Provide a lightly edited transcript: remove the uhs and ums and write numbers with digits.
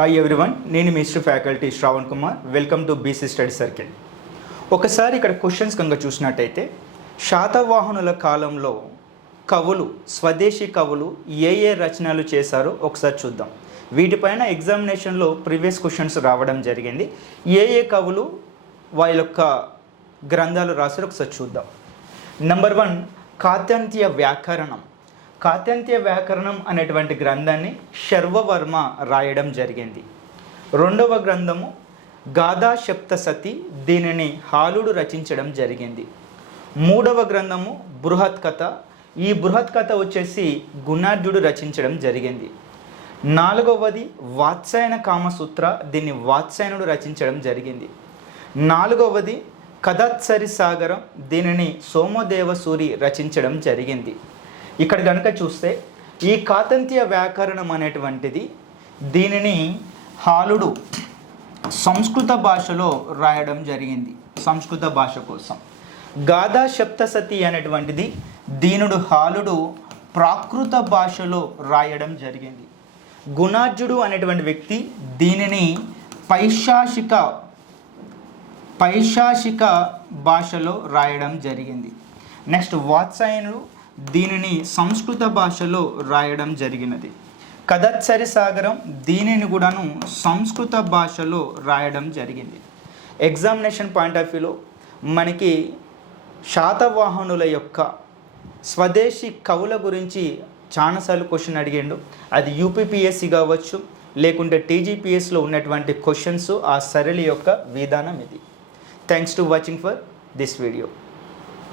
Hi everyone, నేను mister faculty Shravan Kumar. Welcome to BC study circle. ఒకసారి ఇక్కడ క్వశ్చన్స్ కనుక చూసినట్టయితే, శాతవాహనుల కాలంలో కవులు, స్వదేశీ కవులు ఏ రచనలు చేశారో ఒకసారి చూద్దాం. వీటిపైన ఎగ్జామినేషన్లో ప్రీవియస్ క్వశ్చన్స్ రావడం జరిగింది. ఏ కవులు వాళ్ళ యొక్క గ్రంథాలు రాశారో ఒకసారి చూద్దాం. నెంబర్ 1, కాత్యంత్య వ్యాకరణం. కాత్యంత్య వ్యాకరణం అనేటువంటి గ్రంథాన్ని శర్వవర్మ రాయడం జరిగింది. రెండవ గ్రంథము గాథా సప్తశతి, దీనిని హాలుడు రచించడం జరిగింది. మూడవ గ్రంథము బృహత్ కథ. ఈ బృహత్ కథ వచ్చేసి గుణాఢ్యుడు రచించడం జరిగింది. నాలుగవది వాత్సాయన కామసూత్ర, దీన్ని వాత్సాయనుడు రచించడం జరిగింది. నాలుగవది కథత్సరి సాగరం, దీనిని సోమదేవసూరి రచించడం జరిగింది. ఇక్కడ కనుక చూస్తే ఈ కాతంత్య వ్యాకరణం అనేటువంటిది దీనిని హాలుడు సంస్కృత భాషలో రాయడం జరిగింది, సంస్కృత భాష కోసం. గాథా సప్తశతి అనేటువంటిది దీనుడు హాలుడు ప్రాకృత భాషలో రాయడం జరిగింది. గుణాఢ్యుడు అనేటువంటి వ్యక్తి దీనిని పైశాసిక భాషలో రాయడం జరిగింది. నెక్స్ట్ వాత్సాయనుడు దీనిని సంస్కృత భాషలో రాయడం జరిగినది. కథత్సరి సాగరం దీనిని కూడాను సంస్కృత భాషలో రాయడం జరిగింది. ఎగ్జామినేషన్ పాయింట్ ఆఫ్ వ్యూలో మనకి శాతవాహనుల యొక్క స్వదేశీ కవుల గురించి చాలాసార్లు క్వశ్చన్ అడిగిండు. అది యూపీపీఎస్సీ కావచ్చు, లేకుంటే టీజీపీఎస్లో ఉన్నటువంటి క్వశ్చన్స్, ఆ సరళి యొక్క విధానం ఇది. Thanks to watching for this video.